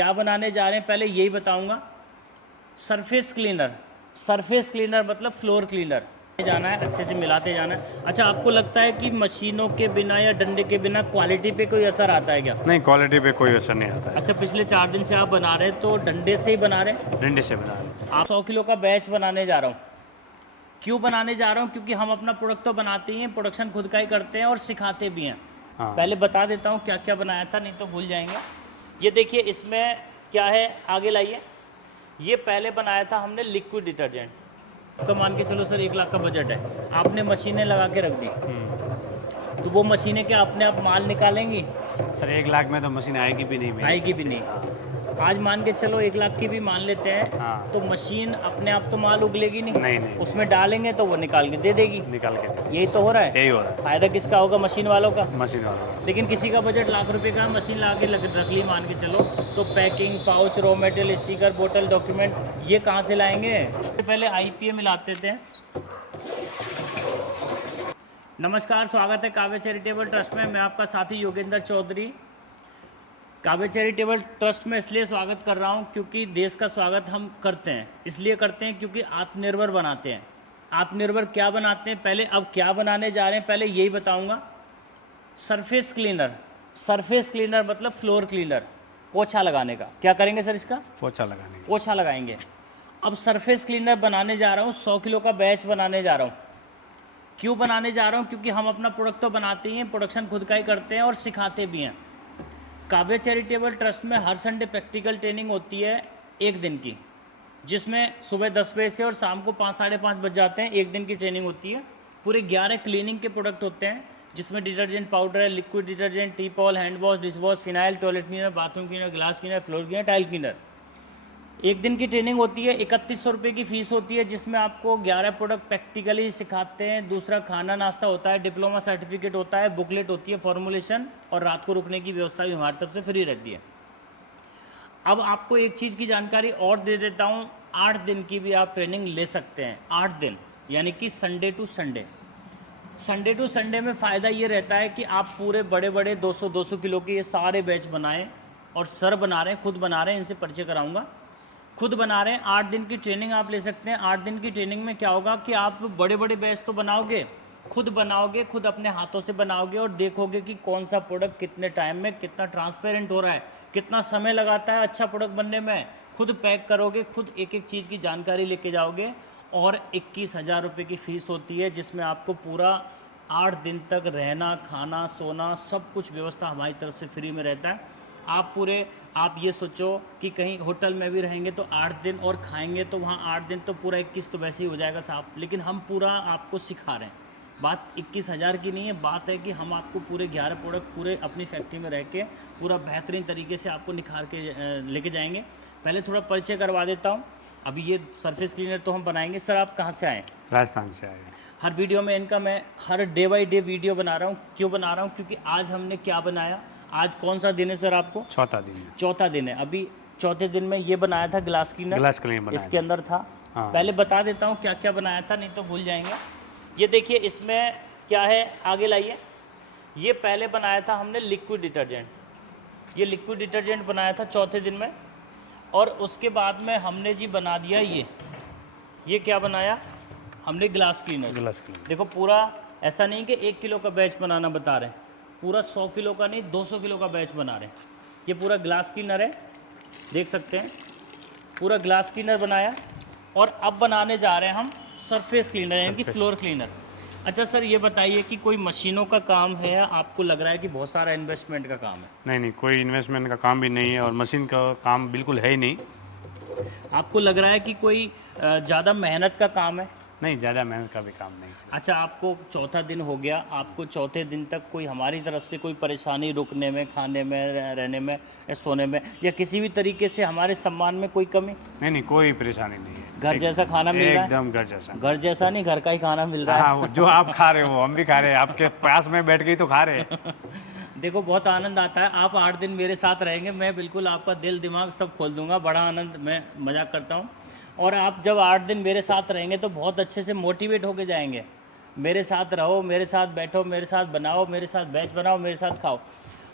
क्या बनाने जा रहे हैं पहले यही बताऊंगा। Surface cleaner. सरफेस क्लीनर मतलब फ्लोर क्लीनर जाना है, अच्छे से मिलाते जाना है। अच्छा, आपको लगता है कि मशीनों के बिना या डंडे के बिना क्वालिटी पे कोई असर आता है क्या? नहीं, क्वालिटी पे कोई असर नहीं आता है। अच्छा, पिछले 4 दिन से आप बना रहे हैं तो डंडे से ही बना रहे हैं? डंडे से बना रहे आप 100 किलो का बैच बनाने जा रहा हूँ। क्यों बनाने जा रहा हूँ? क्योंकि हम अपना प्रोडक्ट तो बनाते ही हैं, प्रोडक्शन खुद का ही करते हैं और सिखाते भी हैं। हाँ। पहले बता देता हूँ क्या क्या बनाया था, नहीं तो भूल जाएंगे। ये देखिए इसमें क्या है, आगे लाइए। ये पहले बनाया था हमने लिक्विड डिटर्जेंट का, मान के चलो सर 1 लाख का बजट है, आपने मशीनें लगा के रख दी तो वो मशीनें क्या अपने आप माल निकालेंगी? सर 1 लाख में तो मशीन आएगी भी नहीं मेरे आएगी भी हिसाब से। नहीं। हाँ। आज मान के चलो 1 लाख की भी मान लेते हैं, हाँ। तो मशीन अपने आप तो माल उगलेगी नहीं, नहीं। उसमें डालेंगे तो वो निकाल के दे देगी। निकाल के दे। यही तो हो रहा है। यही हो रहा है। फ़ायदा किसका होगा? मशीन वालों का। मशीन वाला। लेकिन किसी का बजट लाख रुपए का, मशीन ला के रख ली मान के चलो, तो packing, pouch, raw material, sticker, बोतल, डॉक्यूमेंट, ये कहाँ से लाएंगे? पहले IPA मिलाते थे। नमस्कार, स्वागत है काव्य चैरिटेबल ट्रस्ट में। मैं आपका साथी योगेंद्र चौधरी। काव्य चैरिटेबल ट्रस्ट में इसलिए स्वागत कर रहा हूं क्योंकि देश का स्वागत हम करते हैं, इसलिए करते हैं क्योंकि आत्मनिर्भर बनाते हैं। आत्मनिर्भर क्या बनाते हैं पहले, अब क्या बनाने जा रहे हैं पहले यही बताऊंगा। Surface cleaner. सरफेस क्लीनर मतलब फ्लोर क्लीनर, पोछा लगाने का। क्या करेंगे सर इसका? पोछा लगाने का। पोछा लगाएंगे। अब सरफेस क्लीनर बनाने जा रहा हूँ, 100 किलो का बैच बनाने जा रहा हूँ। क्यों बनाने जा रहा हूँ? क्योंकि हम अपना प्रोडक्ट तो बनाते ही हैं, प्रोडक्शन खुद का ही करते हैं और सिखाते भी हैं। काव्य चैरिटेबल ट्रस्ट में हर संडे प्रैक्टिकल ट्रेनिंग होती है 1 दिन की, जिसमें सुबह 10 बजे से और शाम को 5 साढ़े 5 बज जाते हैं। 1 दिन की ट्रेनिंग होती है। पूरे 11 क्लीनिंग के प्रोडक्ट होते हैं, जिसमें डिटर्जेंट पाउडर है, liquid detergent, T Paul, hand wash, dish wash, phenyl, toilet cleaner, bathroom cleaner, glass cleaner, floor cleaner, tile cleaner. 1 दिन की ट्रेनिंग होती है, 3100 रुपये की फ़ीस होती है, जिसमें आपको 11 प्रोडक्ट प्रैक्टिकली सिखाते हैं। दूसरा खाना नाश्ता होता है, डिप्लोमा सर्टिफिकेट होता है, बुकलेट होती है, फॉर्मुलेशन, और रात को रुकने की व्यवस्था भी हमारी तरफ से फ्री रहती है। अब आपको एक चीज़ की जानकारी और दे देता हूँ, 8 दिन की भी आप ट्रेनिंग ले सकते हैं। 8 दिन यानी कि Sunday to Sunday. Sunday to Sunday में फ़ायदा ये रहता है कि आप पूरे बड़े बड़े 200 किलो के ये सारे बैच बनाएं, और सर बना रहे हैं, खुद बना रहे हैं, इनसे परिचय कराऊंगा, खुद बना रहे हैं। 8 दिन की ट्रेनिंग आप ले सकते हैं। 8 दिन की ट्रेनिंग में क्या होगा कि आप बड़े बड़े बैच तो बनाओगे, खुद बनाओगे, खुद अपने हाथों से बनाओगे, और देखोगे कि कौन सा प्रोडक्ट कितने टाइम में कितना ट्रांसपेरेंट हो रहा है, कितना समय लगाता है अच्छा प्रोडक्ट बनने में। खुद पैक करोगे, खुद एक एक चीज़ की जानकारी लेके जाओगे, और 21,000 रुपये की फ़ीस होती है, जिसमें आपको पूरा 8 दिन तक रहना, खाना, सोना, सब कुछ व्यवस्था हमारी तरफ से फ्री में रहता है। आप ये सोचो कि कहीं होटल में भी रहेंगे तो 8 दिन, और खाएंगे तो वहाँ 8 दिन, तो पूरा 21 तो वैसे ही हो जाएगा साहब। लेकिन हम पूरा आपको सिखा रहे हैं। बात 21,000 की नहीं है, बात है कि हम आपको पूरे 11 प्रोडक्ट पूरे अपनी फैक्ट्री में रह के पूरा बेहतरीन तरीके से आपको निखार के लेके जाएंगे। पहले थोड़ा परिचय करवा देता हूँ। अभी ये सरफेस क्लीनर तो हम बनाएंगे। सर आप कहाँ से आए? राजस्थान से आए। हर वीडियो में इनका मैं हर डे बाई डे वीडियो बना रहा हूँ। क्यों बना रहा हूँ? क्योंकि आज हमने क्या बनाया। आज कौन सा दिन है सर आपको? चौथा दिन है। चौथा दिन है। अभी चौथे दिन में ये बनाया था ग्लास क्लीनर। ग्लास क्लीनर बनाया इसके था। अंदर था। हाँ। पहले बता देता हूँ क्या क्या बनाया था, नहीं तो भूल जाएंगे। ये देखिए इसमें क्या है, आगे लाइए। ये पहले बनाया था हमने लिक्विड डिटर्जेंट। ये लिक्विड डिटर्जेंट बनाया था चौथे दिन में, और उसके बाद में हमने जी बना दिया ये क्या बनाया हमने? Glass cleaner. Glass cleaner. देखो पूरा ऐसा नहीं कि 1 किलो का बैच बनाना बता रहे हैं, पूरा 100 किलो का नहीं 200 किलो का बैच बना रहे हैं। ये पूरा ग्लास क्लीनर है, देख सकते हैं, पूरा ग्लास क्लीनर बनाया। और अब बनाने जा रहे हैं हम सरफेस क्लीनर, यानी कि फ्लोर क्लीनर। अच्छा सर ये बताइए कि कोई मशीनों का काम है, या आपको लग रहा है कि बहुत सारा इन्वेस्टमेंट का काम है? नहीं, कोई इन्वेस्टमेंट का काम भी नहीं है, और मशीन का काम बिल्कुल है ही नहीं। आपको लग रहा है कि कोई ज़्यादा मेहनत का काम है? नहीं, ज़्यादा मेहनत का भी काम नहीं। अच्छा, आपको चौथा दिन हो गया, आपको चौथे दिन तक कोई हमारी तरफ से कोई परेशानी, रुकने में, खाने में, रहने में, या सोने में, या किसी भी तरीके से हमारे सम्मान में कोई कमी? नहीं, कोई परेशानी नहीं है। घर जैसा खाना मिल रहा है? एकदम घर जैसा। घर जैसा नहीं, घर का ही खाना मिल रहा है। हाँ, जो आप खा रहे हो हम भी खा रहे हैं, आपके पास में बैठ के ही तो खा रहे हैं। देखो बहुत आनंद आता है। आप 8 दिन मेरे साथ रहेंगे, मैं बिल्कुल आपका दिल दिमाग सब खोल दूंगा। बड़ा आनंद, मैं मजाक करता हूँ। और आप जब 8 दिन मेरे साथ रहेंगे तो बहुत अच्छे से मोटिवेट होके जाएंगे। मेरे साथ रहो, मेरे साथ बैठो, मेरे साथ बनाओ, मेरे साथ बैच बनाओ, मेरे साथ खाओ।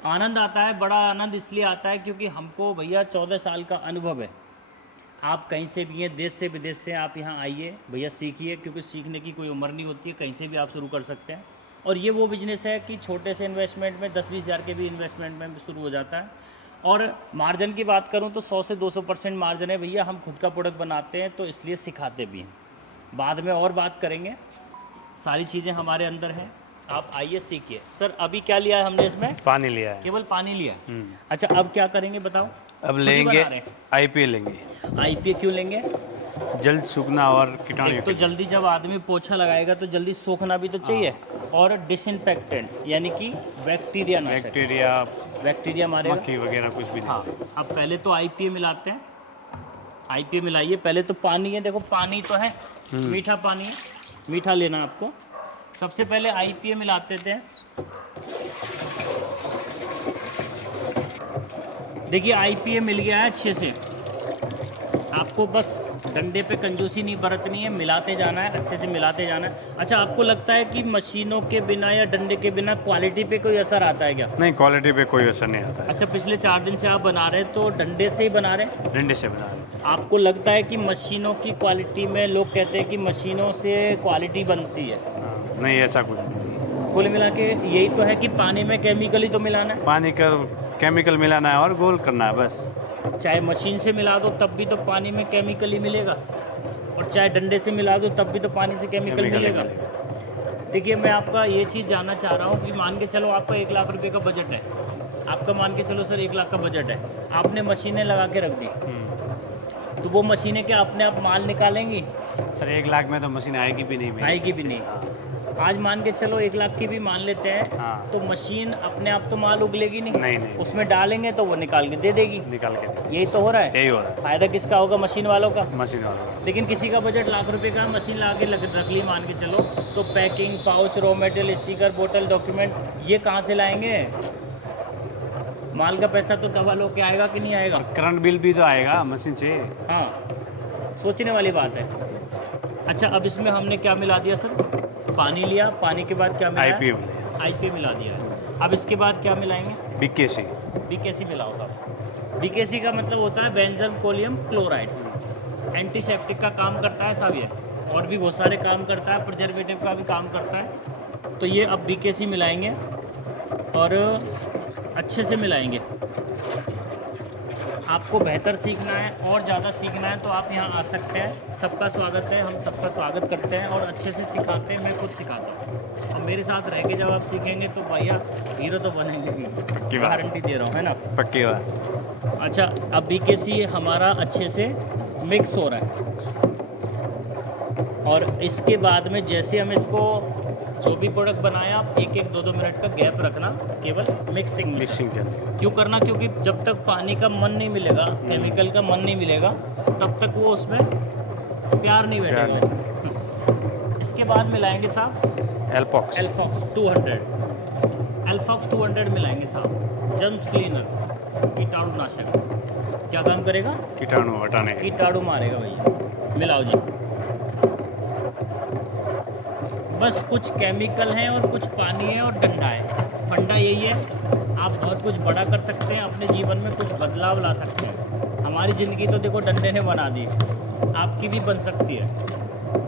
आनंद आता है, बड़ा आनंद इसलिए आता है क्योंकि हमको भैया 14 साल का अनुभव है। आप कहीं से भी हैं, देश से विदेश से, आप यहाँ आइए भैया, सीखिए, क्योंकि सीखने की कोई उम्र नहीं होती है, कहीं से भी आप शुरू कर सकते हैं। और ये वो बिजनेस है कि छोटे से इन्वेस्टमेंट में 10-20 हज़ार के भी इन्वेस्टमेंट में शुरू हो जाता है। और मार्जिन की बात करूँ तो 100 से 200% मार्जिन है भैया। हम खुद का प्रोडक्ट बनाते हैं तो इसलिए सिखाते भी हैं। बाद में और बात करेंगे, सारी चीज़ें हमारे अंदर हैं, आप आइए सीखिए। सर अभी क्या लिया है हमने इसमें? पानी लिया है। केवल पानी लिया है। अच्छा अब क्या करेंगे बताओ? अब खुद ही लेंगे बना रहे हैं। आईपीए लेंगे, आईपीए क्यों लेंगे? जल्द सूखना और कीटाणु एक तो जल्दी जब आदमी पोछा लगाएगा तो जल्दी सूखना भी तो चाहिए, और डिसइंफेक्टेंट यानी कि बैक्टीरिया नाशक, बैक्टीरिया मारेगा, मक्खी वगैरह कुछ भी नहीं। हाँ। अब पहले तो आईपीए मिलाते हैं। आईपीए मिलाइए। पहले तो पानी है, देखो पानी तो है, मीठा पानी है, मीठा लेना आपको। सबसे पहले आईपीए मिलाते थे। देखिए आईपीए मिल गया है अच्छे से। आपको बस डंडे पे कंजूसी नहीं बरतनी है, मिलाते जाना है, अच्छे से मिलाते जाना है। अच्छा आपको लगता है कि मशीनों के बिना या डंडे के बिना क्वालिटी पे कोई असर आता है क्या? नहीं, क्वालिटी पे कोई असर नहीं आता है। अच्छा पिछले 4 दिन से आप बना रहे हैं तो डंडे से ही बना रहे हैं? डंडे से बना रहे हैं। आपको लगता है कि मशीनों की क्वालिटी में, लोग कहते हैं कि मशीनों से क्वालिटी बनती है, हाँ, नहीं ऐसा कुछ नहीं। कुल मिला के यही तो है कि पानी में केमिकल ही तो मिलाना है। पानी का केमिकल मिलाना है और गोल करना है बस। चाहे मशीन से मिला दो तब भी तो पानी में केमिकल ही मिलेगा, और चाहे डंडे से मिला दो तब भी तो पानी से केमिकल केमिकल ही मिलेगा। देखिए मैं आपका ये चीज़ जानना चाह रहा हूँ कि मान के चलो आपका 1 लाख रुपए का बजट है, आपका मान के चलो सर 1 लाख का बजट है, आपने मशीनें लगा के रख दी, तो वो मशीनें क्या अपने आप माल निकालेंगी? सर 1 लाख में तो मशीन आएगी भी नहीं मेरी। आएगी भी नहीं। आज मान के चलो 1 लाख की भी मान लेते हैं, हाँ। तो मशीन अपने आप तो माल उगलेगी नहीं, नहीं। उसमें डालेंगे तो वो निकाल के दे देगी। निकाल के यही तो हो रहा है। यही हो रहा है। फायदा किसका होगा? मशीन वालों का। मशीन वाला। लेकिन किसी का बजट लाख रुपए का, मशीन ला के रख ली मान के चलो, तो packing, pouch, raw material, sticker, बोतल, डॉक्यूमेंट, ये कहाँ से लाएंगे? माल का पैसा तो डबल होके आएगा कि नहीं आएगा? करंट बिल भी तो आएगा मशीन से। हाँ, सोचने वाली बात है। अच्छा अब इसमें हमने क्या मिला दिया सर? पानी लिया, पानी के बाद क्या मिलाया? आईपीए मिला दिया है। अब इसके बाद क्या मिलाएंगे? बीकेसी। बीकेसी मिलाओ साहब। बीकेसी का मतलब होता है बेंजल कोलियम क्लोराइड, एंटीसेप्टिक का काम करता है साहब ये, और भी बहुत सारे काम करता है, प्रिजर्वेटिव का भी काम करता है। तो ये अब बीकेसी मिलाएंगे और अच्छे से मिलाएंगे। आपको बेहतर सीखना है और ज़्यादा सीखना है तो आप यहाँ आ सकते हैं। सबका स्वागत है, हम सबका स्वागत करते हैं और अच्छे से सिखाते हैं। मैं खुद सिखाता हूँ और मेरे साथ रह के जब आप सीखेंगे तो भैया हीरो तो बनेंगे ही, गारंटी दे रहा हूँ, है ना? पक्की बात। अच्छा अब बीकेसी हमारा अच्छे से मिक्स हो रहा है, और इसके बाद में जैसे हम इसको जो भी प्रोडक्ट बनाया, आप 1-1, 2-2 मिनट का गैप रखना, केवल मिक्सिंग में। के अंदर क्यों करना? क्योंकि जब तक पानी का मन नहीं मिलेगा, केमिकल का मन नहीं मिलेगा, तब तक वो उसमें प्यार नहीं बैठेगा इसमें। इसके बाद मिलाएंगे साहब एल्फॉक्स। एल्फॉक्स 200, एल्फॉक्स 200 मिलाएंगे साहब। जर्म्स क्लीनर, कीटाणुनाशक, क्या काम करेगा? कीटाणु हटाने के। कीटाणु मारेगा भैया। मिलाओ जी। बस कुछ केमिकल हैं और कुछ पानी है और डंडा है। फंडा यही है, आप बहुत कुछ बड़ा कर सकते हैं, अपने जीवन में कुछ बदलाव ला सकते हैं। हमारी ज़िंदगी तो देखो डंडे ने बना दी, आपकी भी बन सकती है।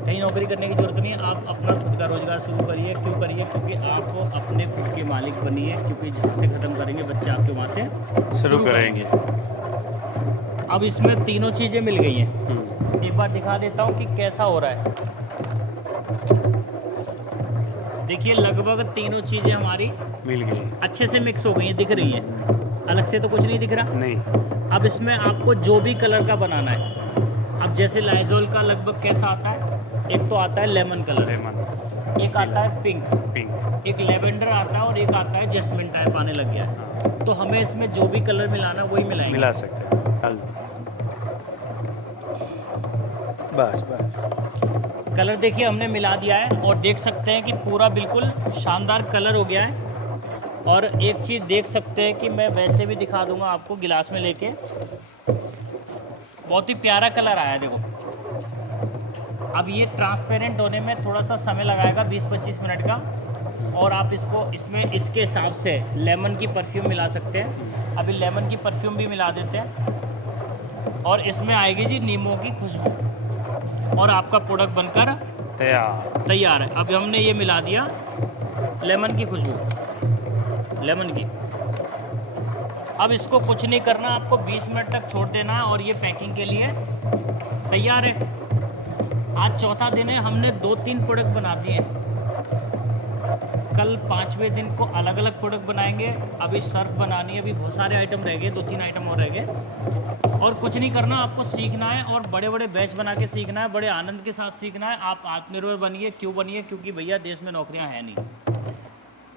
कहीं नौकरी करने की ज़रूरत नहीं है, आप अपना खुद का रोज़गार शुरू करिए। क्यों करिए? क्योंकि आप अपने खुद के मालिक बनिए, क्योंकि जहाँ से ख़त्म करेंगे बच्चे आपके वहाँ से शुरू करेंगे। अब इसमें तीनों चीज़ें मिल गई हैं। एक बार दिखा देता हूँ कि कैसा हो रहा है। देखिए लगभग तीनों चीज़ें हमारी मिल गई, अच्छे अच्छे से मिक्स हो गई हैं, दिख रही हैं। अलग से तो कुछ नहीं दिख रहा। नहीं। अब इसमें आपको जो भी कलर का बनाना है, अब जैसे लाइजोल का लगभग कैसा आता है? एक तो आता है लेमन कलर, लेमन, एक आता है पिंक, पिंक, एक लेवेंडर आता है और एक आता है जैस्मिन टाइप आने लग गया है। तो हमें इसमें जो भी कलर मिलाना वही मिलाएंगे। मिला सकते हैं। डाल दो। बस बस। कलर देखिए हमने मिला दिया है और देख सकते हैं कि पूरा बिल्कुल शानदार कलर हो गया है। और एक चीज़ देख सकते हैं कि मैं वैसे भी दिखा दूंगा आपको गिलास में लेके, बहुत ही प्यारा कलर आया है देखो। अब ये ट्रांसपेरेंट होने में थोड़ा सा समय लगाएगा, 20-25 मिनट का, और आप इसको इसमें इसके हिसाब से लेमन की परफ्यूम मिला सकते हैं। अभी लेमन की परफ्यूम भी मिला देते हैं और इसमें आएगी जी नींबू की खुशबू और आपका प्रोडक्ट बनकर तैयार। तैयार है। अभी हमने ये मिला दिया लेमन की खुशबू, लेमन की। अब इसको कुछ नहीं करना, आपको 20 मिनट तक छोड़ देना है और ये पैकिंग के लिए तैयार है। आज चौथा दिन है, हमने 2-3 प्रोडक्ट बना दिए। कल 5वें दिन को अलग अलग प्रोडक्ट बनाएंगे। अभी सर्फ बनानी है, अभी बहुत सारे आइटम रह गए, 2-3 आइटम और रह गए। और कुछ नहीं करना, आपको सीखना है और बड़े बड़े बैच बना के सीखना है, बड़े आनंद के साथ सीखना है। आप आत्मनिर्भर बनिए। क्यों बनिए? क्योंकि भैया देश में नौकरियां हैं नहीं।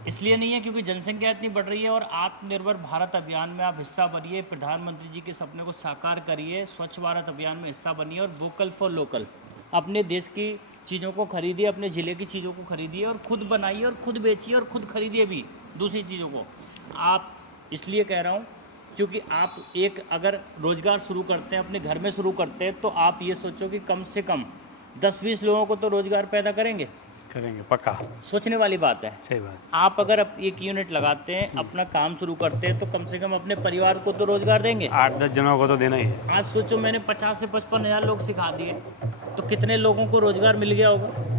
इसलिए नहीं है क्योंकि जनसंख्या इतनी बढ़ रही है। और आत्मनिर्भर भारत अभियान में आप हिस्सा बनिए, प्रधानमंत्री जी के सपने को साकार करिए, स्वच्छ भारत अभियान में हिस्सा बनिए और वोकल फॉर लोकल। अपने देश की चीज़ों को खरीदिए, अपने ज़िले की चीज़ों को खरीदिए और खुद बनाइए और खुद बेचिए और खुद खरीदिए भी दूसरी चीज़ों को। आप इसलिए कह रहा हूँ क्योंकि आप एक अगर रोज़गार शुरू करते हैं, अपने घर में शुरू करते हैं, तो आप ये सोचो कि कम से कम 10-20 लोगों को तो रोज़गार पैदा करेंगे। करेंगे पक्का। सोचने वाली बात है। सही बात। आप अगर एक यूनिट लगाते हैं, अपना काम शुरू करते हैं, तो कम से कम अपने परिवार को तो रोज़गार देंगे। 8-10 जनों को तो देना ही है। आज सोचो मैंने 50 से 55 हज़ार लोग सिखा दिए, तो कितने लोगों को रोज़गार मिल गया होगा?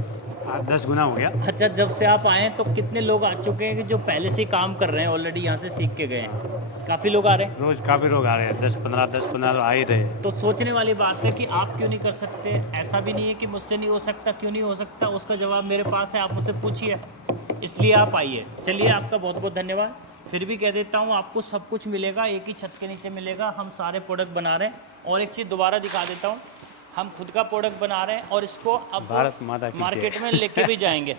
8-10 गुना हो गया। अच्छा, जब से आप आए हैं तो कितने लोग आ चुके हैं कि जो पहले से ही काम कर रहे हैं, ऑलरेडी यहाँ से सीख के गए हैं? काफ़ी लोग आ रहे हैं। रोज काफ़ी लोग आ रहे हैं, 10-15 आ ही रहे। तो सोचने वाली बात है कि आप क्यों नहीं कर सकते। ऐसा भी नहीं है कि मुझसे नहीं हो सकता। क्यों नहीं हो सकता, उसका जवाब मेरे पास है, आप मुझसे पूछिए। इसलिए आप आइए। चलिए, आपका बहुत बहुत धन्यवाद। फिर भी कह देता हूँ, आपको सब कुछ मिलेगा, एक ही छत के नीचे मिलेगा। हम सारे प्रोडक्ट बना रहे हैं। और एक चीज़ दोबारा दिखा देता हूँ, हम खुद का प्रोडक्ट बना रहे हैं और इसको अब भारत माता की जय। मार्केट में लेके भी जाएंगे।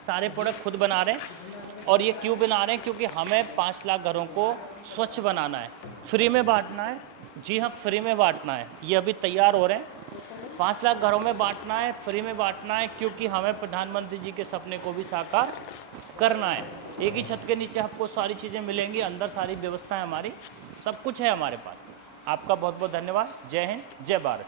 सारे प्रोडक्ट खुद बना रहे हैं। और ये क्यों बना रहे हैं? क्योंकि हमें 5 लाख घरों को स्वच्छ बनाना है, फ्री में बांटना है। जी हाँ, फ्री में बांटना है। ये अभी तैयार हो रहे हैं। 5 लाख घरों में बांटना है, फ्री में बांटना है, क्योंकि हमें प्रधानमंत्री जी के सपने को भी साकार करना है। एक ही छत के नीचे आपको सारी चीज़ें मिलेंगी, अंदर सारी व्यवस्थाएं हमारी, सब कुछ है हमारे पास। आपका बहुत बहुत धन्यवाद। जय हिंद, जय भारत।